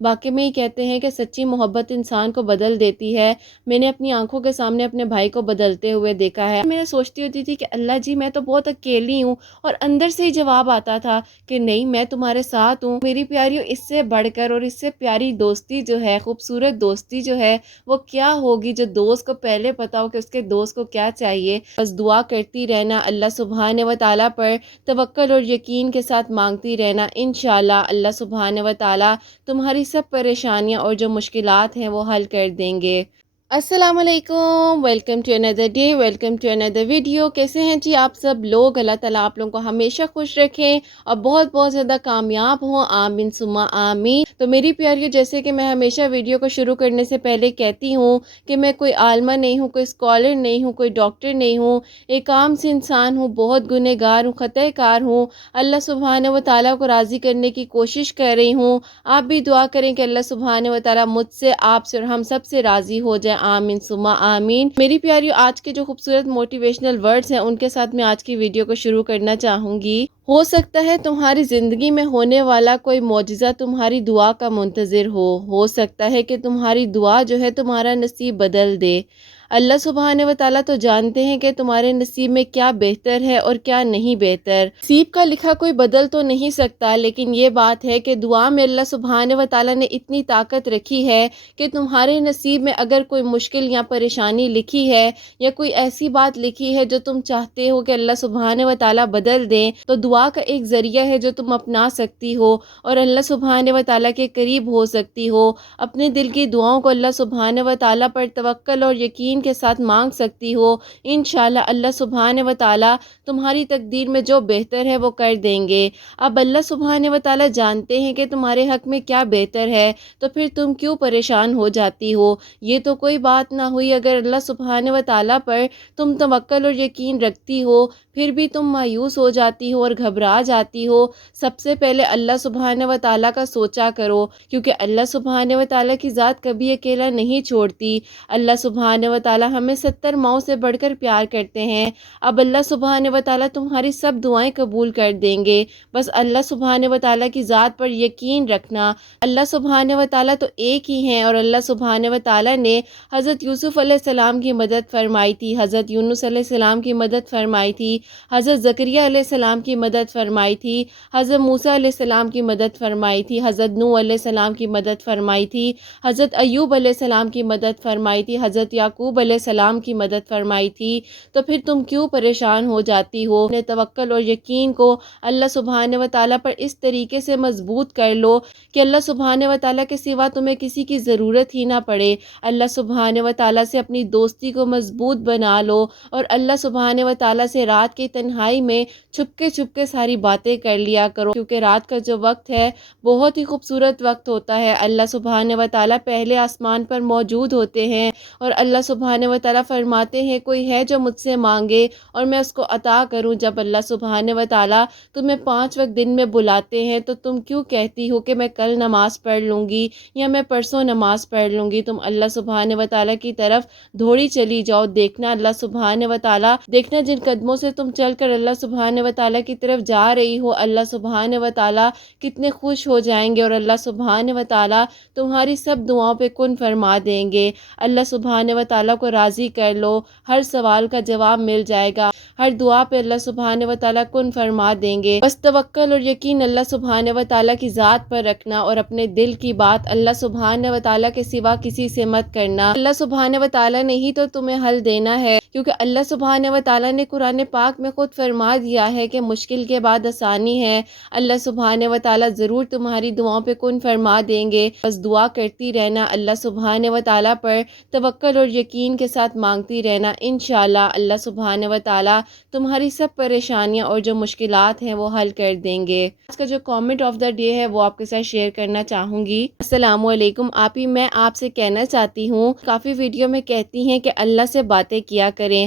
واقعی میں ہی کہتے ہیں کہ سچی محبت انسان کو بدل دیتی ہے۔ میں نے اپنی آنکھوں کے سامنے اپنے بھائی کو بدلتے ہوئے دیکھا ہے۔ میں سوچتی ہوتی تھی کہ اللہ جی میں تو بہت اکیلی ہوں، اور اندر سے ہی جواب آتا تھا کہ نہیں میں تمہارے ساتھ ہوں۔ میری پیاریوں، اس سے بڑھ کر اور اس سے پیاری دوستی جو ہے، خوبصورت دوستی جو ہے، وہ کیا ہوگی جو دوست کو پہلے پتا ہو کہ اس کے دوست کو کیا چاہیے۔ بس دعا کرتی رہنا، اللہ سبحانہ و تعالیٰ پر توکل اور یقین کے ساتھ مانگتی رہنا، انشاءاللہ اللہ سبحانہ و تعالیٰ تمہاری سب پریشانیاں اور جو مشکلات ہیں وہ حل کر دیں گے۔ السلام علیکم، welcome to another day, welcome to another video. کیسے ہیں جی آپ سب لوگ؟ اللہ تعالیٰ آپ لوگوں کو ہمیشہ خوش رکھیں اور بہت بہت زیادہ کامیاب ہوں، آمین ثم آمین۔ تو میری پیاریوں، جیسے کہ میں ہمیشہ ویڈیو کو شروع کرنے سے پہلے کہتی ہوں کہ میں کوئی عالمہ نہیں ہوں، کوئی اسکالر نہیں ہوں، کوئی ڈاکٹر نہیں ہوں، ایک عام سے انسان ہوں، بہت گنہگار ہوں، خطۂ کار ہوں۔ اللہ سبحانہ و تعالیٰ کو راضی کرنے کی کوشش کر رہی ہوں۔ آپ بھی دعا کریں کہ اللہ سبحانہ و تعالیٰ مجھ سے، آپ سے اور ہم سب سے راضی ہو جائے، آمین ثم آمین۔ میری پیاریوں، آج کے جو خوبصورت موٹیویشنل ورڈز ہیں ان کے ساتھ میں آج کی ویڈیو کو شروع کرنا چاہوں گی۔ ہو سکتا ہے تمہاری زندگی میں ہونے والا کوئی معجزہ تمہاری دعا کا منتظر ہو سکتا ہے کہ تمہاری دعا جو ہے تمہارا نصیب بدل دے۔ اللہ سبحانہ و تعالیٰ تو جانتے ہیں کہ تمہارے نصیب میں کیا بہتر ہے اور کیا نہیں بہتر۔ نصیب کا لکھا کوئی بدل تو نہیں سکتا، لیکن یہ بات ہے کہ دعا میں اللہ سبحانہ و تعالیٰ نے اتنی طاقت رکھی ہے کہ تمہارے نصیب میں اگر کوئی مشکل یا پریشانی لکھی ہے یا کوئی ایسی بات لکھی ہے جو تم چاہتے ہو کہ اللہ سبحانہ و تعالیٰ بدل دیں، تو دعا کا ایک ذریعہ ہے جو تم اپنا سکتی ہو اور اللہ سبحانہ و تعالیٰ کے قریب ہو سکتی ہو۔ اپنے دل کی دعاؤں کو اللہ سبحانہ و تعالیٰ پر توکل اور یقین کے ساتھ مانگ سکتی ہو، انشاءاللہ اللہ سبحانہ و تعالیٰ تمہاری تقدیر میں جو بہتر ہے وہ کر دیں گے۔ اب اللہ سبحانہ و تعالیٰ جانتے ہیں کہ تمہارے حق میں کیا بہتر ہے، تو پھر تم کیوں پریشان ہو جاتی ہو؟ یہ تو کوئی بات نہ ہوئی اگر اللہ سبحانہ و تعالیٰ پر تم توکل اور یقین رکھتی ہو، پھر بھی تم مایوس ہو جاتی ہو اور گھبرا جاتی ہو۔ سب سے پہلے اللہ سبحانہ و تعالیٰ کا سوچا کرو، کیونکہ اللہ سبحانہ و تعالیٰ کی ذات کبھی اکیلا نہیں چھوڑتی۔ اللہ سبحانہ و تعالیٰ ہمیں 70 ماؤں سے بڑھ کر پیار کرتے ہیں۔ اب اللہ سبحانہ و تعالیٰ تمہاری سب دعائیں قبول کر دیں گے، بس اللہ سبحانہ و تعالیٰ کی ذات پر یقین رکھنا۔ اللہ سبحانہ و تعالیٰ تو ایک ہی ہیں، اور اللہ سبحانہ و تعالیٰ نے حضرت یوسف علیہ السلام کی مدد فرمائی تھی، حضرت یونس علیہ السلام کی مدد فرمائی تھی، حضرت زکریا علیہ السلام کی مدد فرمائی تھی، حضرت موسیٰ علیہ السلام کی مدد فرمائی تھی، حضرت نوح علیہ السلام کی مدد فرمائی تھی، حضرت ایوب علیہ السلام کی مدد فرمائی تھی، حضرت یعقوب علیہ السلام کی مدد فرمائی تھی۔ تو پھر تم کیوں پریشان ہو جاتی ہو؟ اپنے توکل اور یقین کو اللہ سبحانہ و تعالیٰ پر اس طریقے سے مضبوط کر لو کہ اللہ سبحانہ و تعالیٰ کے سوا تمہیں کسی کی ضرورت ہی نہ پڑے۔ اللہ سبحانہ و تعالیٰ سے اپنی دوستی کو مضبوط بنا لو، اور اللہ سبحانہ و تعالیٰ سے رات کی تنہائی میں چھپ کے ساری باتیں کر لیا کرو، کیونکہ رات کا جو وقت ہے بہت ہی خوبصورت وقت ہوتا ہے۔ اللہ سبحانہ و تعالیٰ پہلے آسمان پر موجود ہوتے ہیں، اور اللہ سبحانہ و تعالیٰ فرماتے ہیں کوئی ہے جو مجھ سے مانگے اور میں اس کو عطا کروں۔ جب اللہ سبحانہ و تعالیٰ تمہیں 5 وقت دن میں بلاتے ہیں تو تم کیوں کہتی ہو کہ میں کل نماز پڑھ لوں گی یا میں پرسوں نماز پڑھ لوں گی؟ تم اللہ سبحانہ و تعالیٰ کی طرف دوڑی چلی جاؤ، دیکھنا اللہ سبحانہ و تعالیٰ، دیکھنا جن قدموں سے تم چل کر اللہ سبحانہ و تعالیٰ کی طرف جا رہی ہو، اللہ سبحانہ و تعالیٰ کتنے خوش ہو جائیں گے، اور اللہ سبحانہ و تعالیٰ تمہاری سب دعاؤں پہ کن فرما دیں گے۔ اللہ سبحانہ و تعالیٰ کو راضی کر لو، ہر سوال کا جواب مل جائے گا، ہر دعا پہ اللہ سبحانہ و تعالیٰ کن فرما دیں گے۔ بس توکل اور یقین اللہ سبحانہ و تعالیٰ کی ذات پر رکھنا، اور اپنے دل کی بات اللہ سبحانہ و تعالیٰ کے سوا کسی سے مت کرنا۔ اللہ سبحانہ و تعالیٰ نے ہی تو تمہیں حل دینا ہے، کیونکہ اللہ سبحانہ و تعالیٰ نے قرآن پاک میں خود فرما دیا ہے کہ مشکل کے بعد آسانی ہے۔ اللہ سبحانہ و تعالیٰ ضرور تمہاری دعاؤں پہ کن فرما دیں گے، بس دعا کرتی رہنا، اللہ سبحانہ و تعالیٰ پر توکل اور یقین کے ساتھ مانگتی رہنا، انشاءاللہ اللہ سبحانہ و تعالیٰ تمہاری سب پریشانیاں اور جو مشکلات ہیں وہ حل کر دیں گے۔ آج کا جو کامنٹ آف دا ڈے ہے وہ آپ کے ساتھ شیئر کرنا چاہوں گی۔ السلام علیکم آپی، میں آپ سے کہنا چاہتی ہوں، کافی ویڈیو میں کہتی ہیں کہ اللہ سے باتیں کیا کریں،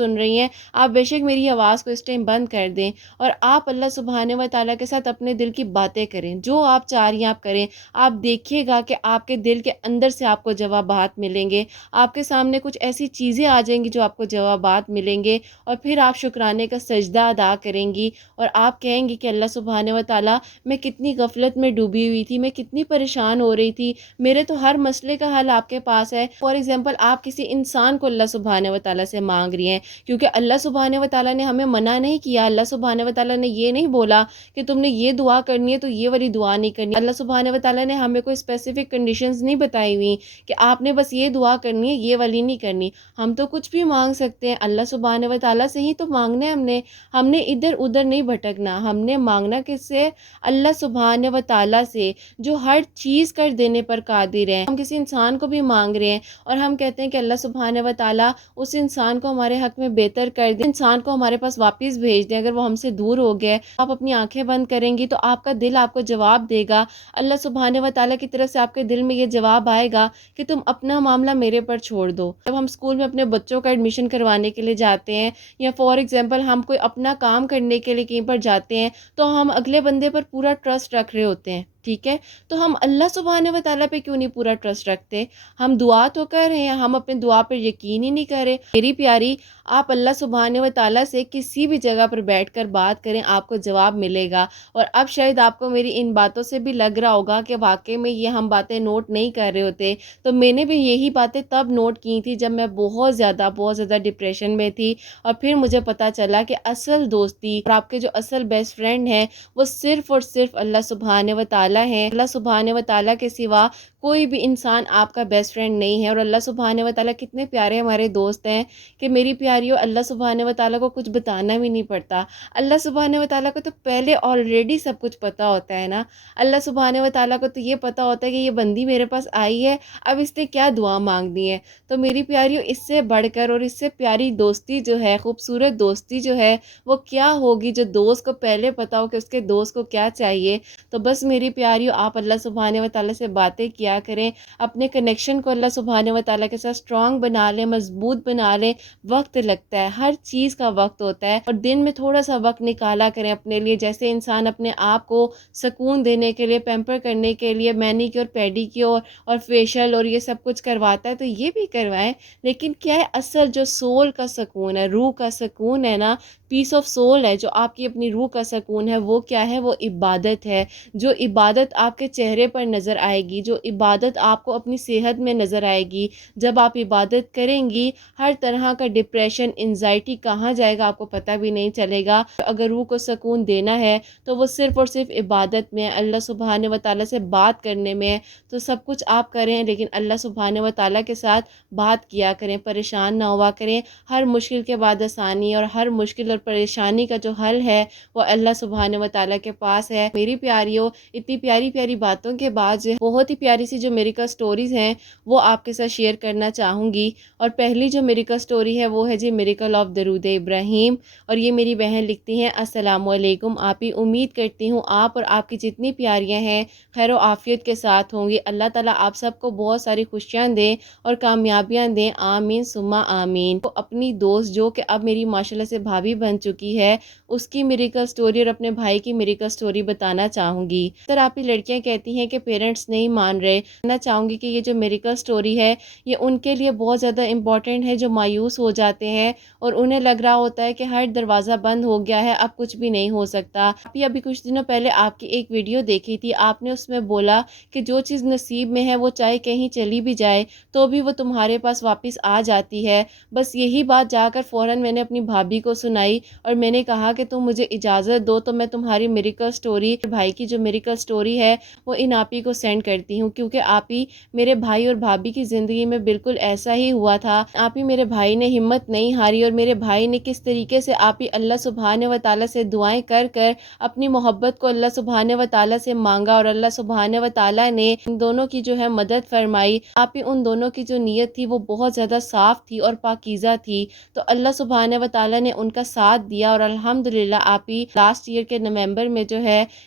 سن رہی ہیں آپ بے شک میری آواز کو اس ٹائم بند کر دیں اور آپ اللہ سبحانہ و تعالیٰ کے ساتھ اپنے دل کی باتیں کریں، جو آپ چاہ رہی ہیں آپ کریں۔ آپ دیکھیے گا کہ آپ کے دل کے اندر سے آپ کو جوابات ملیں گے، آپ کے سامنے کچھ ایسی چیزیں آ جائیں گی جو آپ کو جوابات ملیں گے، اور پھر آپ شکرانے کا سجدہ ادا کریں گی اور آپ کہیں گی کہ اللہ سبحانہ و تعالیٰ میں کتنی غفلت میں ڈوبی ہوئی تھی، میں کتنی پریشان ہو رہی تھی، میرے تو ہر مسئلے کا حل آپ کے پاس ہے۔ فار ایگزامپل آپ کسی انسان کو اللہ سبحانہ و تعالیٰ سے مانگ رہی ہیں، کیونکہ اللہ سبحانہ و تعالیٰ نے ہمیں منع نہیں کیا، اللہ سبحانہ و تعالیٰ نے یہ نہیں بولا کہ تم نے یہ دعا کرنی ہے تو یہ والی دعا نہیں کرنی۔ اللہ سبحانہ و تعالیٰ نے ہمیں کوئی اسپیسیفک کنڈیشنز نہیں بتائی ہوئی کہ آپ نے بس یہ دعا کرنی ہے، یہ والی نہیں کرنی۔ ہم تو کچھ بھی مانگ سکتے ہیں، اللہ سبحانہ و تعالیٰ سے ہی تو مانگنا ہے ہم نے ادھر ادھر نہیں بھٹکنا، ہم نے مانگنا کس سے؟ اللہ سبحانہ و تعالیٰ سے، جو ہر چیز کر دینے پر قادر ہے۔ ہم کسی انسان کو بھی مانگ رہے ہیں اور ہم کہتے ہیں کہ اللہ سبحانہ و تعالیٰ اس انسان کو ہمارے حق میں بہتر کر دے، انسان کو ہمارے پاس واپس بھیج دیں اگر وہ ہم سے دور ہو گیا ہے۔ آپ اپنی آنکھیں بند کریں گی تو آپ کا دل آپ کو جواب دے گا، اللہ سبحانہ و تعالیٰ کی طرف سے آپ کے دل میں یہ جواب آئے گا کہ تم اپنا معاملہ میرے پر چھوڑ دو۔ جب ہم اسکول میں اپنے بچوں کا ایڈمیشن کروانے کے لیے جاتے ہیں یا فار ایگزامپل ہم کوئی اپنا کام کرنے کے لیے کہیں پر جاتے ہیں تو ہم اگلے بندے پر پورا ٹرسٹ رکھ رہے ہوتے ہیں، ٹھیک ہے؟ تو ہم اللہ سبحانہ و تعالیٰ پہ کیوں نہیں پورا ٹرسٹ رکھتے؟ ہم دعا تو کر رہے ہیں، ہم اپنے دعا پر یقین ہی نہیں کر رہے۔ میری پیاری، آپ اللہ سبحانہ و تعالیٰ سے کسی بھی جگہ پر بیٹھ کر بات کریں، آپ کو جواب ملے گا۔ اور اب شاید آپ کو میری ان باتوں سے بھی لگ رہا ہوگا کہ واقعی میں یہ ہم باتیں نوٹ نہیں کر رہے ہوتے، تو میں نے بھی یہی باتیں تب نوٹ کی تھی جب میں بہت زیادہ ڈپریشن میں تھی، اور پھر مجھے پتا چلا کہ اصل دوستی اور آپ کے جو اصل بیسٹ فرینڈ ہیں وہ صرف اور صرف اللہ سبحانہ و تعالیٰ ہیں۔ اللہ سبحانہ و تعالیٰ کے سوا کوئی بھی انسان آپ کا بیسٹ فرینڈ نہیں ہے، اور اللہ سبحانہ و تعالیٰ کتنے پیارے ہمارے دوست ہیں کہ میری پیاریوں، اللہ سبحانہ و تعالیٰ کو کچھ بتانا بھی نہیں پڑتا۔ اللہ سبحانہ و تعالیٰ کو تو پہلے آلریڈی سب کچھ پتا ہوتا ہے نا۔ اللہ سبحانہ و تعالیٰ کو تو یہ پتا ہوتا ہے کہ یہ بندی میرے پاس آئی ہے، اب اس نے کیا دعا مانگنی ہے۔ تو میری پیاریوں، اس سے بڑھ کر اور اس سے پیاری دوستی جو ہے، خوبصورت دوستی جو ہے، وہ کیا ہوگی جو دوست کو پہلے پتا ہو کہ اس کے دوست کو کیا چاہیے۔ تو بس میری پیاریوں، آپ اللہ سبحانہ و تعالیٰ سے باتیں کیا کریں، اپنے کنیکشن کو اللہ سبحانہ و تعالیٰ کے ساتھ اسٹرانگ بنا لیں، مضبوط بنا لیں۔ وقت لگتا ہے، ہر چیز کا وقت ہوتا ہے، اور دن میں تھوڑا سا وقت نکالا کریں اپنے لیے۔ جیسے انسان اپنے آپ کو سکون دینے کے لیے، پیمپر کرنے کے لیے مینیکیور پیڈیکیور اور فیشل اور یہ سب کچھ کرواتا ہے، تو یہ بھی کروائیں۔ لیکن کیا ہے، اصل جو سول کا سکون ہے، روح کا سکون ہے نا، پیس آف سول ہے، جو آپ کی اپنی روح کا سکون ہے، وہ کیا ہے؟ وہ عبادت ہے۔ جو عبادت آپ کے چہرے پر نظر آئے گی، جو عبادت آپ کو اپنی صحت میں نظر آئے گی، جب آپ عبادت کریں گی، ہر طرح کا ڈپریشن، انزائٹی کہاں جائے گا آپ کو پتہ بھی نہیں چلے گا۔ اگر روح کو سکون دینا ہے تو وہ صرف اور صرف عبادت میں، اللہ سبحانہ و تعالیٰ سے بات کرنے میں ہے۔ تو سب کچھ آپ کریں لیکن اللہ سبحانہ و تعالیٰ کے ساتھ بات کیا کریں، پریشان نہ ہوا کریں۔ ہر مشکل کے بعد آسانی، اور ہر مشکل اور پریشانی کا جو حل ہے وہ اللہ سبحانہ و تعالیٰ کے پاس ہے۔ میری پیاریوں، اتنی پیاری پیاری باتوں کے بعد جو بہت ہی پیاری سی جو میریکل سٹوریز ہیں وہ آپ کے ساتھ شیئر کرنا چاہوں گی۔ اور پہلی جو میریکل سٹوری ہے وہ ہے جی میریکل آف درود ابراہیم، اور یہ میری بہن لکھتی ہیں، السلام علیکم آپی، امید کرتی ہوں آپ اور آپ کی جتنی پیاریاں ہیں خیر و عافیت کے ساتھ ہوں گی۔ اللہ تعالیٰ آپ سب کو بہت ساری خوشیاں دیں اور کامیابیاں دیں، آمین ثم آمین۔ تو اپنی دوست جو کہ اب میری ماشاءاللہ سے بھابھی بن چکی ہے، اس کی میریکل سٹوری اور اپنے بھائی کی میریکل سٹوری بتانا چاہوں گی۔ سر آپ ہی لڑکیاں کہتی ہیں کہ پیرنٹس نہیں مان رہے، کہنا چاہوں گی کہ یہ جو میریکل سٹوری ہے یہ ان کے لیے بہت زیادہ امپورٹنٹ ہے جو مایوس ہو جاتے ہیں اور انہیں لگ رہا ہوتا ہے کہ ہر دروازہ بند ہو گیا ہے، اب کچھ بھی نہیں ہو سکتا۔ ابھی کچھ دنوں پہلے آپ کی ایک ویڈیو دیکھی تھی، آپ نے اس میں بولا کہ جو چیز نصیب میں ہے وہ چاہے کہیں چلی بھی جائے تو بھی وہ تمہارے پاس واپس آ جاتی ہے۔ بس یہی بات جا کر فوراً میں نے اپنی بھابھی کو سنائی اور میں نے کہا کہ تم مجھے اجازت دو تو میں تمہاری میریکل سٹوری، بھائی کی جو میریکل سٹوری ہے وہ ان آپی کو سینڈ کرتی ہوں، کیونکہ آپی میرے بھائی اور بھابھی کی زندگی میں بالکل ایسا ہی ہوا تھا۔ آپی میرے بھائی نے ہمت نہیں ہاری اور میرے بھائی نے کس طریقے سے آپی اللہ سبحانہ و تعالیٰ سے دعائیں کر کر اپنی محبت کو اللہ سبحانہ و تعالیٰ سے مانگا اور اللہ سبحانہ و تعالیٰ نے ان دونوں کی جو ہے مدد فرمائی۔ آپی ان دونوں کی جو نیت تھی وہ بہت زیادہ صاف تھی اور پاکیزہ تھی، تو اللہ سبحانہ و تعالیٰ نے ان کا ساتھ دیا اور الحمدللہ آپی لاسٹ ایئر کے نومبر میں جو ہے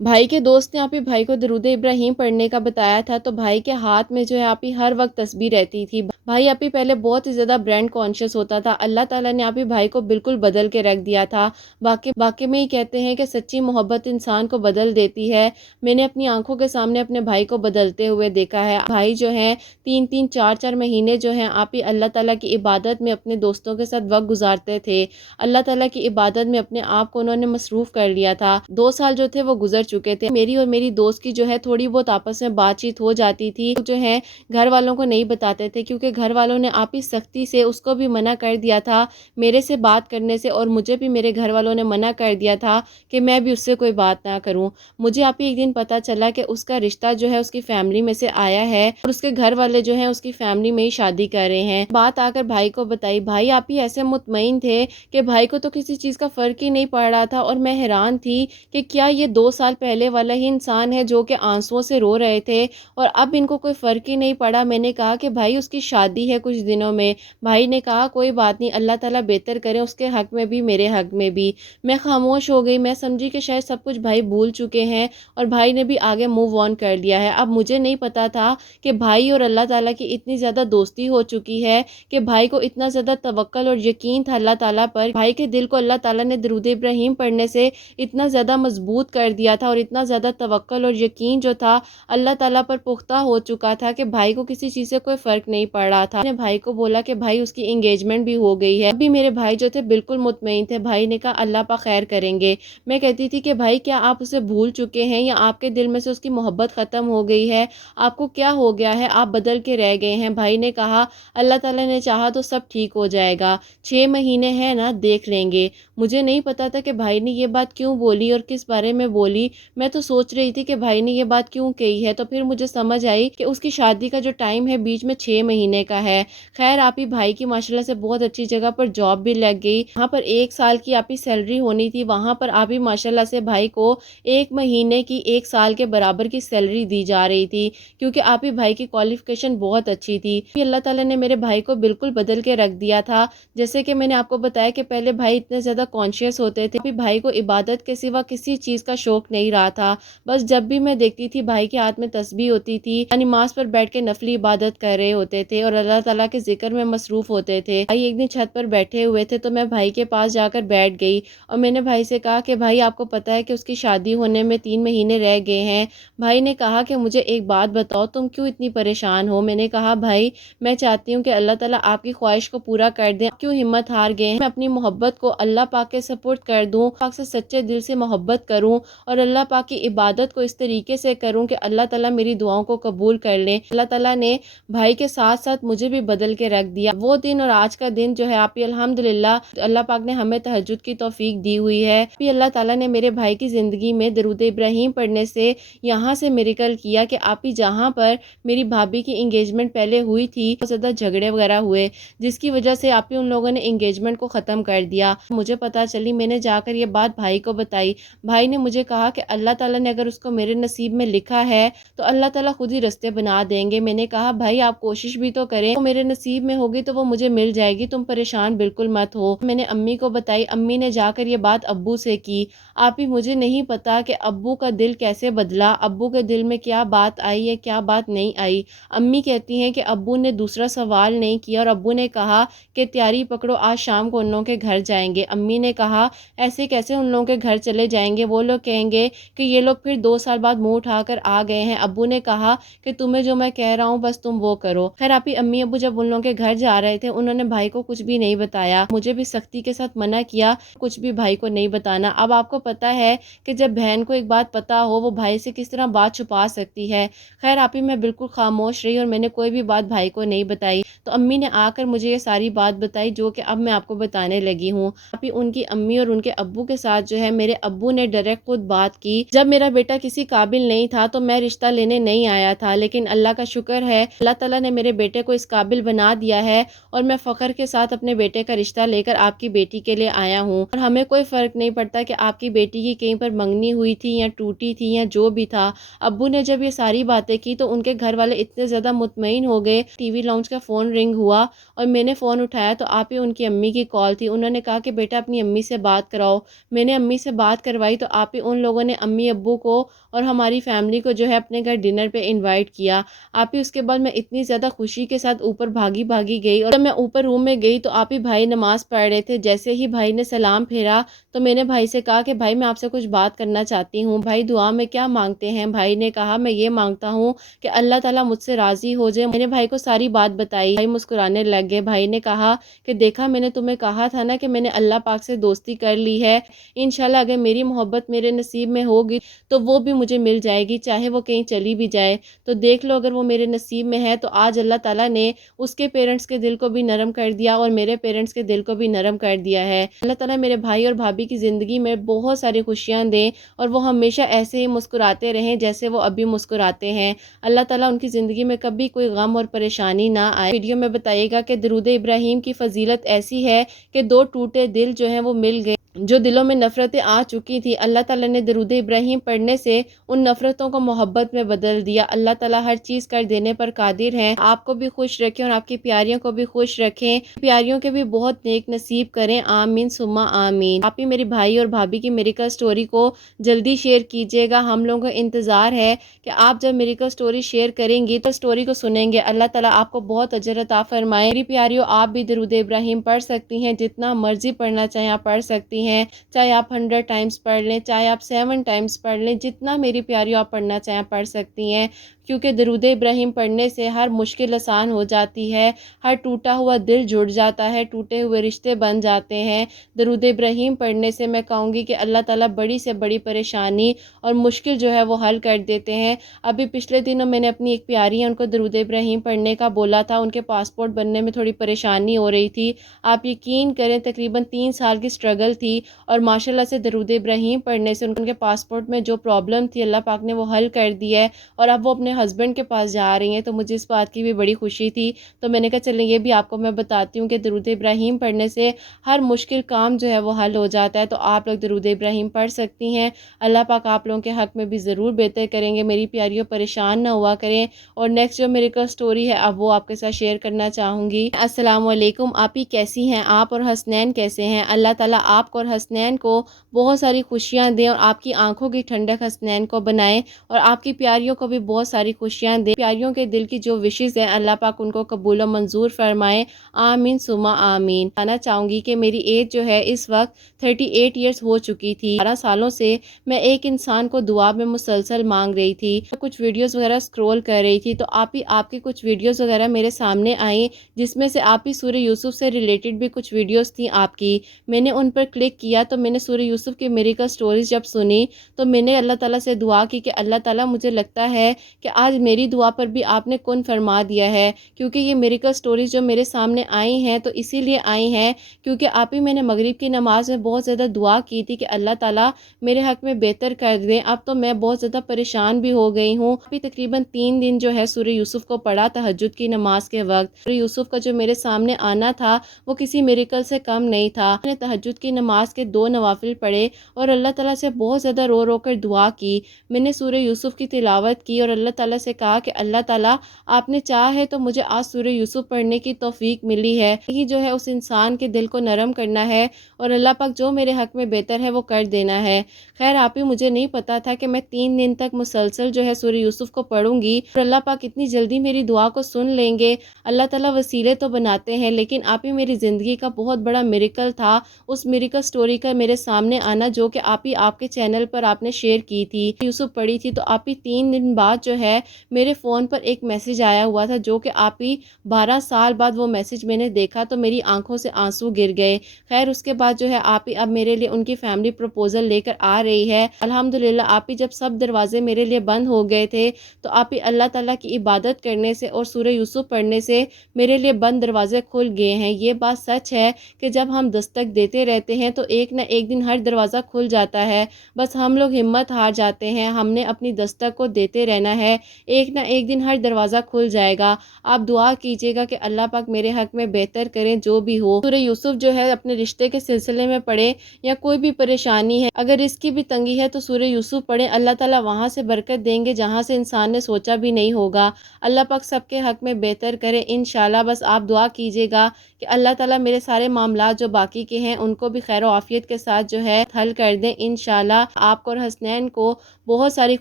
بھائی کے دوست نے آپ ہی بھائی کو درود ابراہیم پڑھنے کا بتایا تھا، تو بھائی کے ہاتھ میں جو ہے آپ ہی ہر وقت تسبیح رہتی تھی۔ بھائی آپ ہی پہلے بہت ہی زیادہ برانڈ کانشیس ہوتا تھا، اللہ تعالیٰ نے آپ ہی بھائی کو بالکل بدل کے رکھ دیا تھا۔ واقعی میں ہی کہتے ہیں کہ سچی محبت انسان کو بدل دیتی ہے۔ میں نے اپنی آنکھوں کے سامنے اپنے بھائی کو بدلتے ہوئے دیکھا ہے۔ بھائی جو ہیں 3 4 مہینے جو ہیں آپ ہی اللہ تعالیٰ کی عبادت میں اپنے دوستوں کے ساتھ وقت گزارتے تھے۔ اللہ تعالیٰ کی عبادت میں اپنے آپ کو انہوں نے مصروف کر لیا تھا۔ 2 سال جو تھے وہ گزر چکے تھے۔ میری اور میری دوست کی جو ہے تھوڑی بہت آپس میں بات چیت ہو جاتی تھی، جو ہے گھر والوں کو نہیں بتاتے تھے، کیونکہ گھر والوں نے آپ ہی سختی سے اس کو بھی منع کر دیا تھا میرے سے بات کرنے سے، اور مجھے بھی میرے گھر والوں نے منع کر دیا تھا کہ میں بھی اس سے کوئی بات نہ کروں۔ مجھے آپ ہی ایک دن پتا چلا کہ اس کا رشتہ جو ہے اس کی فیملی میں سے آیا ہے، اور اس کے گھر والے جو ہیں اس کی فیملی میں ہی شادی کر رہے ہیں۔ بات آ کر بھائی کو بتائی، بھائی آپ ہی ایسے مطمئن تھے کہ بھائی کو تو کسی چیز کا فرق ہی نہیں پڑ رہا تھا، اور میں حیران تھی کہ کیا یہ 2 سال پہلے والا ہی انسان ہے جو کہ آنسوؤں سے رو رہے تھے اور اب ان کو کوئی فرق ہی نہیں پڑا۔ میں نے کہا کہ بھائی اس کی شادی ہے کچھ دنوں میں۔ بھائی نے کہا کوئی بات نہیں، اللہ تعالیٰ بہتر کرے، اس کے حق میں بھی میرے حق میں بھی۔ میں خاموش ہو گئی، میں سمجھی کہ شاید سب کچھ بھائی بھول چکے ہیں اور بھائی نے بھی آگے موو آن کر لیا ہے۔ اب مجھے نہیں پتا تھا کہ بھائی اور اللہ تعالیٰ کی اتنی زیادہ دوستی ہو چکی ہے کہ بھائی کو اتنا زیادہ توکل اور یقین تھا اللہ تعالیٰ پر۔ بھائی کے دل کو اللہ تعالیٰ نے درود ابراہیم پڑھنے سے اتنا زیادہ مضبوط کر دیا تھا، اور اتنا زیادہ توکل اور یقین جو تھا اللہ تعالیٰ پر پختہ ہو چکا تھا کہ بھائی کو کسی چیز سے کوئی فرق نہیں پڑ رہا تھا۔ میں نے بھائی کو بولا کہ بھائی اس کی انگیجمنٹ بھی ہو گئی ہے۔ ابھی میرے بھائی جو تھے بالکل مطمئن تھے۔ بھائی نے کہا اللہ پاک خیر کریں گے۔ میں کہتی تھی کہ بھائی کیا آپ اسے بھول چکے ہیں، یا آپ کے دل میں سے اس کی محبت ختم ہو گئی ہے؟ آپ کو کیا ہو گیا ہے؟ آپ بدل کے رہ گئے ہیں۔ بھائی نے کہا اللہ تعالیٰ نے چاہا تو سب ٹھیک ہو جائے گا، 6 مہینے ہیں نا، دیکھ لیں گے۔ مجھے نہیں پتا تھا کہ بھائی نے یہ بات کیوں بولی اور کس بارے میں بولی۔ میں تو سوچ رہی تھی کہ بھائی نے یہ بات کیوں کہی ہے، تو پھر مجھے سمجھ آئی کہ اس کی شادی کا جو ٹائم ہے بیچ میں 6 مہینے کا ہے۔ خیر آپ ہی بھائی کی ماشاءاللہ سے بہت اچھی جگہ پر جاب بھی لگ گئی، وہاں پر 1 سال کی آپ ہی سیلری ہونی تھی، وہاں پر آپ ہی ماشاءاللہ سے بھائی کو 1 مہینے کی 1 سال کے برابر کی سیلری دی جا رہی تھی، کیونکہ آپ ہی بھائی کی کوالیفیکیشن بہت اچھی تھی۔ اللہ تعالیٰ نے میرے بھائی کو بالکل بدل کے رکھ دیا تھا۔ جیسے کہ میں نے آپ کو بتایا کہ پہلے بھائی اتنے زیادہ کانشیس ہوتے تھے، بھائی کو عبادت کے سوا کسی چیز کا شوق نہیں رہا تھا۔ بس جب بھی میں دیکھتی تھی بھائی کے ہاتھ میں تسبیح ہوتی تھی، نماز پر بیٹھ کے نفلی عبادت کر رہے ہوتے تھے اور اللہ تعالیٰ کے ذکر میں مصروف ہوتے تھے۔ بھائی ایک دن چھت پر بیٹھے ہوئے تھے تو میں بھائی کے پاس جا کر بیٹھ گئی، اور میں نے بھائی سے کہا کہ بھائی آپ کو پتا ہے کہ اس کی شادی ہونے میں 3 مہینے رہ گئے ہیں۔ بھائی نے کہا کہ مجھے ایک بات بتاؤ، تم کیوں اتنی پریشان ہو؟ میں نے کہا بھائی میں چاہتی ہوں کہ اللہ تعالیٰ آپ کی خواہش کو پورا کر دیں، کیوں ہمت ہار گئے ہیں؟ میں اپنی محبت کو اللہ پاک کے سپورٹ کر دوں، پاک سے سچے دل سے محبت کروں اور اللہ پاک کی عبادت کو اس طریقے سے کروں کہ اللہ تعالیٰ میری دعاؤں کو قبول کر لے۔ اللہ تعالیٰ نے بھائی کے ساتھ ساتھ مجھے بھی بدل کے رکھ دیا۔ وہ دن اور آج کا دن جو ہے آپ الحمدللہ اللہ پاک نے ہمیں تہجد کی توفیق دی ہوئی ہے۔ اللہ تعالیٰ نے میرے بھائی کی زندگی میں درود ابراہیم پڑھنے سے یہاں سے میریکل کیا کہ آپ ہی جہاں پر میری بھابھی کی انگیجمنٹ پہلے ہوئی تھی بہت زیادہ جھگڑے وغیرہ ہوئے، جس کی وجہ سے آپ ہی ان لوگوں نے انگیجمنٹ کو ختم کر دیا۔ مجھے پتا چلی، میں نے جا کر یہ بات بھائی کو بتائی۔ بھائی نے مجھے کہا کہ اللہ تعالیٰ نے اگر اس کو میرے نصیب میں لکھا ہے تو اللہ تعالیٰ خود ہی راستے بنا دیں گے۔ میں نے کہا بھائی آپ کوشش بھی تو کریں، وہ میرے نصیب میں ہوگی تو وہ مجھے مل جائے گی، تم پریشان بالکل مت ہو۔ میں نے امی کو بتائی، امی نے جا کر یہ بات ابو سے کی۔ آپ ہی مجھے نہیں پتا کہ ابو کا دل کیسے بدلا، ابو کے دل میں کیا بات آئی ہے کیا بات نہیں آئی۔ امی کہتی ہیں کہ ابو نے دوسرا سوال نہیں کیا اور ابو نے کہا کہ تیاری پکڑو، آج شام کو ان لوگوں کے گھر جائیں گے۔ امی نے کہا ایسے کیسے ان لوگوں کے گھر چلے جائیں گے، وہ لوگ کہیں گے کہ یہ لوگ پھر 2 سال بعد منہ اٹھا کر آ گئے ہیں۔ ابو نے کہا کہ تمہیں جو میں کہہ رہا ہوں بس تم وہ کرو۔ خیر آپ ہی امی ابو جب ان لوگوں کے گھر جا رہے تھے انہوں نے بھائی کو کچھ بھی نہیں بتایا، مجھے بھی سختی کے ساتھ منع کیا کچھ بھی بھائی کو نہیں بتانا۔ اب آپ کو پتا ہے کہ جب بہن کو ایک بات پتا ہو وہ بھائی سے کس طرح بات چھپا سکتی ہے۔ خیر آپ ہی میں بالکل خاموش رہی اور میں نے کوئی بھی بات بھائی کو نہیں بتائی۔ تو امی نے آ کر مجھے یہ ساری بات بتائی جو کہ اب میں آپ کو بتانے لگی ہوں۔ آپ ہی ان کی امی اور ان کے ابو کے ساتھ جو ہے میرے ابو نے ڈائریکٹ خود بات کی۔ جب میرا بیٹا کسی قابل نہیں تھا تو میں رشتہ لینے نہیں آیا تھا، لیکن اللہ کا شکر ہے اللہ تعالیٰ نے میرے بیٹے کو اس قابل بنا دیا ہے اور میں فخر کے ساتھ اپنے بیٹے کا رشتہ لے کر آپ کی بیٹی کے لیے آیا ہوں۔ اور ہمیں کوئی فرق نہیں پڑتا کہ آپ کی بیٹی کی کہیں پر منگنی ہوئی تھی یا ٹوٹی تھی یا جو بھی تھا۔ ابو نے جب یہ ساری باتیں کی تو ان کے گھر والے اتنے زیادہ مطمئن ہو گئے۔ ٹی وی لاؤنج کا فون رنگ ہوا اور میں نے فون اٹھایا تو آپ ہی ان کی امی کی کال تھی۔ انہوں نے کہا کہ بیٹا اپنی امی سے بات کراؤ۔ میں نے امی سے بات کروائی تو آپ ہی ان لوگوں نے امی ابو کو اور ہماری فیملی کو جو ہے اپنے گھر ڈنر پہ انوائٹ کیا۔ آپ ہی اس کے بعد میں اتنی زیادہ خوشی کے ساتھ اوپر بھاگی گئی، اور جب میں اوپر روم میں گئی تو آپ ہی بھائی نماز پڑھ رہے تھے۔ جیسے ہی بھائی نے سلام پھیرا تو میں نے بھائی سے کہا کہ بھائی میں آپ سے کچھ بات کرنا چاہتی ہوں، بھائی دعا میں کیا مانگتے ہیں؟ بھائی نے کہا میں یہ مانگتا ہوں کہ اللہ تعالیٰ مجھ سے راضی ہو جائے۔ میں نے بھائی کو ساری بات بتائی، بھائی مسکرانے لگ گئے۔ بھائی نے کہا کہ دیکھا میں نے تمہیں کہا تھا نا کہ میں نے اللہ پاک سے دوستی کر لی ہے، انشاءاللہ اگر میری محبت میرے نصیب میں ہوگی تو وہ بھی مجھے مل جائے گی، چاہے وہ کہیں چلی بھی جائے تو دیکھ لو اگر وہ میرے نصیب میں ہے۔ تو آج اللہ تعالیٰ نے اس کے پیرنٹس کے دل کو بھی نرم کر دیا اور میرے پیرنٹس کے دل کو بھی نرم کر دیا ہے۔ اللہ تعالیٰ میرے بھائی اور بھابھی کی زندگی میں بہت ساری خوشیاں دیں اور وہ ہمیشہ ایسے ہی مسکراتے رہیں جیسے وہ ابھی مسکراتے ہیں۔ اللہ تعالیٰ ان کی زندگی میں کبھی کوئی غم اور پریشانی نہ آئے۔ ویڈیو میں بتائیے گا کہ درود ابراہیم کی فضیلت ایسی ہے کہ دو ٹوٹے دل جو ہیں وہ مل گئے، جو دلوں میں نفرتیں آ چکی تھی، اللہ تعالیٰ نے درود ابراہیم پڑھنے سے ان نفرتوں کو محبت میں بدل دیا۔ اللہ تعالیٰ ہر چیز کر دینے پر قادر ہیں۔ آپ کو بھی خوش رکھیں اور آپ کی پیاریوں کو بھی خوش رکھیں، پیاریوں کے بھی بہت نیک نصیب کریں، آمین ثم آمین۔ آپ ہی میری بھائی اور بھابھی کی میریکل سٹوری کو جلدی شیئر کیجیے گا، ہم لوگوں کا انتظار ہے کہ آپ جب میریکل سٹوری شیئر کریں گی تو سٹوری کو سنیں گے۔ اللہ تعالیٰ آپ کو بہت اجر عطا فرمائے۔ میری پیاریوں آپ بھی درود ابراہیم پڑھ سکتی ہیں، جتنا مرضی پڑھنا چاہیں آپ پڑھ سکتی ہیں، چاہے آپ 100 ٹائمز پڑھ لیں، چاہے آپ 7 ٹائمز پڑھ لیں، جتنا میری پیاریوں آپ پڑھنا چاہیں آپ پڑھ سکتی ہیں، کیونکہ درود ابراہیم پڑھنے سے ہر مشکل آسان ہو جاتی ہے، ہر ٹوٹا ہوا دل جڑ جاتا ہے، ٹوٹے ہوئے رشتے بن جاتے ہیں۔ درود ابراہیم پڑھنے سے میں کہوں گی کہ اللہ تعالیٰ بڑی سے بڑی پریشانی اور مشکل جو ہے وہ حل کر دیتے ہیں۔ ابھی پچھلے دنوں میں نے اپنی ایک پیاری ہیں ان کو درود ابراہیم پڑھنے کا بولا تھا، ان کے پاسپورٹ بننے میں تھوڑی پریشانی ہو رہی تھی، آپ یقین کریں تقریباً 3 سال کی سٹرگل تھی، اور ماشاءاللہ سے درود ابراہیم پڑھنے سے ان کے پاسپورٹ میں جو پرابلم تھی اللہ پاک نے وہ حل کر دی ہے، اور اب وہ اپنے ہسبینڈ کے پاس جا رہی ہیں، تو مجھے اس بات کی بھی بڑی خوشی تھی۔ تو میں نے کہا چلیں یہ بھی آپ کو میں بتاتی ہوں کہ درود ابراہیم پڑھنے سے ہر مشکل کام جو ہے وہ حل ہو جاتا ہے۔ تو آپ لوگ درود ابراہیم پڑھ سکتی ہیں، اللہ پاک آپ لوگوں کے حق میں بھی ضرور بہتر کریں گے۔ میری پیاریوں پریشان نہ ہوا کریں، اور نیکسٹ جو میری کا سٹوری ہے اب وہ آپ کے ساتھ شیئر کرنا چاہوں گی۔ السلام علیکم، آپ ہی کیسی ہیں؟ آپ اور حسنین کیسے ہیں؟ اللہ تعالیٰ آپ کو اور حسنین کو بہت ساری خوشیاں دیں اور آپ کی آنکھوں کی ٹھنڈک حسنین کو بنائیں، اور آپ کی پیاریوں کو بھی بہت ساری خوشیاں دیں۔ پیاریوں کے دل کی جو وشز ہیں اللہ پاک ان کو قبول و منظور فرمائیں، آمین ثم آمین۔ کہنا چاہوں گی کہ میری ایج جو ہے اس وقت 38 ایئرس ہو چکی تھی۔ 12 سالوں سے میں ایک انسان کو دعا میں مسلسل مانگ رہی تھی، کچھ ویڈیوز وغیرہ سکرول کر رہی تھی تو آپ کی کچھ ویڈیوز وغیرہ میرے سامنے آئیں، جس میں سے آپ ہی سورہ یوسف سے ریلیٹڈ بھی کچھ ویڈیوز تھیں آپ کی۔ میں نے ان پر کلک کیا تو میں نے سورہ یوسف کی میریکل سٹوریز جب سنی تو میں نے اللہ تعالیٰ سے دعا کی کہ اللہ تعالیٰ مجھے لگتا ہے کہ آج میری دعا پر بھی آپ نے کن فرما دیا ہے، کیونکہ یہ میریکل سٹوریز جو میرے سامنے آئی ہیں تو اسی لیے آئی ہیں کیونکہ آپ ہی میں نے مغرب کی نماز میں بہت زیادہ دعا کی تھی کہ اللہ تعالیٰ میرے حق میں بہتر کر دیں۔ اب تو میں بہت زیادہ پریشان بھی ہو گئی ہوں۔ ابھی تقریباً 3 دن جو ہے سورہ یوسف کو پڑھا تہجد کی نماز کے وقت۔ سورہ یوسف کا جو میرے سامنے آنا تھا وہ کسی میریکل سے کم نہیں تھا۔ میں نے تہجد کی نماز کے 2 نوافل پڑھے اور اللہ تعالیٰ سے بہت زیادہ رو رو کر دعا کی۔ میں نے سورہ یوسف کی تلاوت کی اور اللہ تعالیٰ سے کہا کہ اللہ تعالیٰ آپ نے چاہا ہے تو مجھے آج سورہ یوسف پڑھنے کی توفیق ملی ہے، یہی جو ہے اس انسان کے دل کو نرم کرنا ہے اور اللہ پاک جو میرے حق میں بہتر ہے وہ کر دینا ہے۔ خیر آپ ہی مجھے نہیں پتا تھا کہ میں 3 دن تک مسلسل جو ہے سورہ یوسف کو پڑھوں گی اور اللہ پاک اتنی جلدی میری دعا کو سن لیں گے۔ اللہ تعالیٰ وسیلے تو بناتے ہیں لیکن آپ ہی میری زندگی کا بہت بڑا میریکل تھا اس میریکل سٹوری کا میرے سامنے آنا، جو کہ آپ ہی آپ کے چینل پر آپ نے شیئر کی تھی۔ یوسف پڑھی تھی تو آپ ہی 3 دن بعد جو ہے میرے فون پر ایک میسج آیا ہوا تھا، جو کہ آپ ہی 12 سال بعد وہ میسج میں نے دیکھا تو میری آنکھوں سے آنسو گر گئے۔ خیر اس کے بعد جو ہے آپ ہی اب میرے لیے ان کی فیملی پروپوزل لے کر آ رہی ہے۔ الحمدللہ آپ ہی جب سب دروازے میرے لیے بند ہو گئے تھے تو آپ ہی اللہ تعالیٰ کی عبادت کرنے سے اور سورہ یوسف پڑھنے سے میرے لیے بند دروازے کھل گئے ہیں۔ یہ بات سچ ہے کہ جب ہم دستک دیتے رہتے ہیں تو ایک نہ ایک دن ہر دروازہ کھل جاتا ہے، بس ہم لوگ ہمت ہار جاتے ہیں۔ ہم نے اپنی دستک کو دیتے رہنا ہے ہے، ایک نہ ایک دن ہر دروازہ کھل جائے گا۔ آپ دعا کیجیے گا کہ اللہ پاک میرے حق میں بہتر کریں جو بھی ہو۔ سورہ یوسف جو ہے اپنے رشتے کے سلسلے میں پڑھیں، یا کوئی بھی پریشانی ہے، اگر اس کی بھی تنگی ہے تو سورہ یوسف پڑھیں، اللہ تعالیٰ وہاں سے برکت دیں گے جہاں سے انسان نے سوچا بھی نہیں ہوگا۔ اللہ پاک سب کے حق میں بہتر کرے انشاءاللہ۔ بس آپ دعا کیجیے گا کہ اللہ تعالیٰ میرے سارے معاملات جو باقی کے ہیں ان کو بھی خیر و عافیت کے ساتھ جو ہے حل کر دیں انشاءاللہ۔ آپ کو اور حسنین کو بہت ساری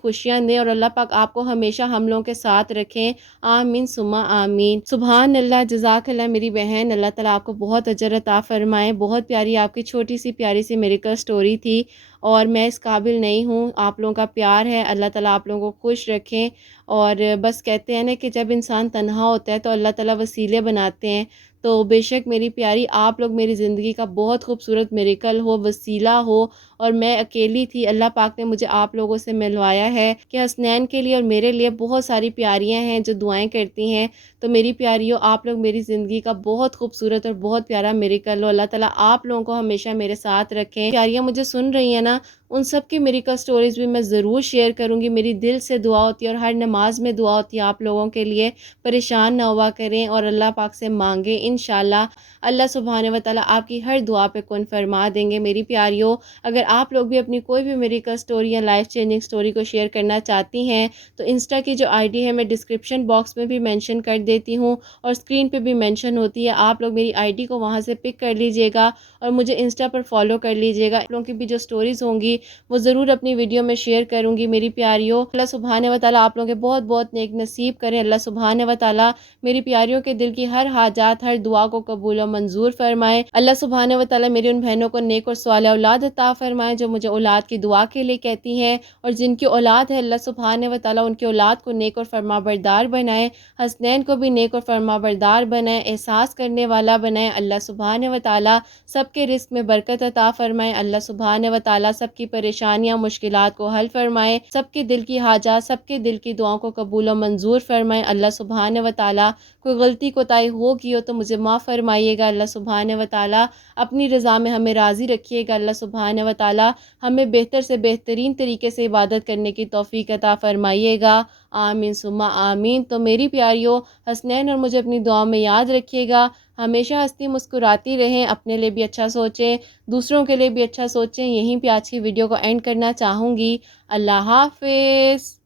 خوشیاں دیں، اور اللہ پاک آپ کو ہمیشہ ہم لوگوں کے ساتھ رکھیں، آمین ثم آمین۔ سبحان اللہ، جزاک اللہ میری بہن، اللہ تعالیٰ آپ کو بہت اجر عطا فرمائے۔ بہت پیاری آپ کی چھوٹی سی پیاری سی میریکل سٹوری تھی، اور میں اس قابل نہیں ہوں، آپ لوگوں کا پیار ہے، اللہ تعالیٰ آپ لوگوں کو خوش رکھیں۔ اور بس کہتے ہیں نا کہ جب انسان تنہا ہوتا ہے تو اللہ تعالیٰ وسیلے بناتے ہیں، تو بے شک میری پیاری آپ لوگ میری زندگی کا بہت خوبصورت میریکل ہو، وسیلہ ہو، اور میں اکیلی تھی، اللہ پاک نے مجھے آپ لوگوں سے ملوایا ہے کہ حسنین کے لیے اور میرے لیے بہت ساری پیاریاں ہیں جو دعائیں کرتی ہیں۔ تو میری پیاریوں، آپ لوگ میری زندگی کا بہت خوبصورت اور بہت پیارا میریکل ہو، اللہ تعالیٰ آپ لوگوں کو ہمیشہ میرے ساتھ رکھیں۔ پیاریاں مجھے سن رہی ہیں نا، ان سب کی میریکل سٹوریز بھی میں ضرور شیئر کروں گی۔ میری دل سے دعا ہوتی ہے اور ہر نماز میں دعا ہوتی ہے آپ لوگوں کے لیے، پریشان نہ ہوا کریں اور اللہ پاک سے مانگیں انشاءاللہ۔ اللہ سبحانہ و تعالیٰ آپ کی ہر دعا پہ کن فرما دیں گے۔ میری پیاریوں، اگر آپ لوگ بھی اپنی کوئی بھی میریکل سٹوری یا لائف چینجنگ سٹوری کو شیئر کرنا چاہتی ہیں تو انسٹا کی جو آئی ڈی ہے میں ڈسکرپشن باکس میں بھی مینشن کر دیتی ہوں، اور اسکرین پہ بھی مینشن ہوتی ہے، آپ لوگ میری آئی ڈی کو وہاں سے پک کر لیجئے گا اور مجھے انسٹا پر فالو کر لیجئے گا۔ آپ لوگوں کی بھی جو سٹوریز ہوں گی وہ ضرور اپنی ویڈیو میں شیئر کروں گی۔ میری پیاریوں، اللہ سبحانہ و تعالیٰ آپ لوگوں کے بہت بہت نیک نصیب کریں۔ اللہ سبحانہ و تعالیٰ میری پیاریوں کے دل کی ہر حاجات، ہر دعا کو قبول و منظور فرمائے۔ اللہ سبحانہ و تعالیٰ میری ان بہنوں کو نیک اور صالح اولاد عطا فرمائے جو مجھے اولاد کی دعا کے لیے کہتی ہیں، اور جن کی اولاد ہے اللہ سبحانہ و تعالیٰ ان کی اولاد کو نیک اور فرما بردار بنائے، حسنین کو بھی نیک اور فرما بردار بنائے، احساس کرنے والا بنائے۔ اللہ سبحانہ و تعالیٰ سب کے رزق میں برکت عطا فرمائے۔ اللہ سبحانہ و تعالیٰ سب کی پریشانیاں مشکلات کو حل فرمائے، سب کے دل کی حاجات، سب کے دل کی دعاؤں کو قبول و منظور فرمائے۔ اللہ سبحانہ و تعالیٰ کوئی غلطی کوتاہی ہوگی ہو تو مجھے معاف فرمائیے گا۔ اللہ سبحانہ و تعالیٰ اپنی رضا میں ہمیں راضی رکھیے گا۔ اللہ سبحانہ و تعالیٰ ہمیں بہتر سے بہترین طریقے سے عبادت کرنے کی توفیق عطا فرمائیے گا، آمین ثم آمین۔ تو میری پیاریوں، حسنین اور مجھے اپنی دعاؤں میں یاد رکھیے گا، ہمیشہ ہنستی مسکراتی رہیں، اپنے لیے بھی اچھا سوچیں، دوسروں کے لیے بھی اچھا سوچیں۔ یہیں پہ آج کی ویڈیو کو اینڈ کرنا چاہوں گی۔ اللہ حافظ۔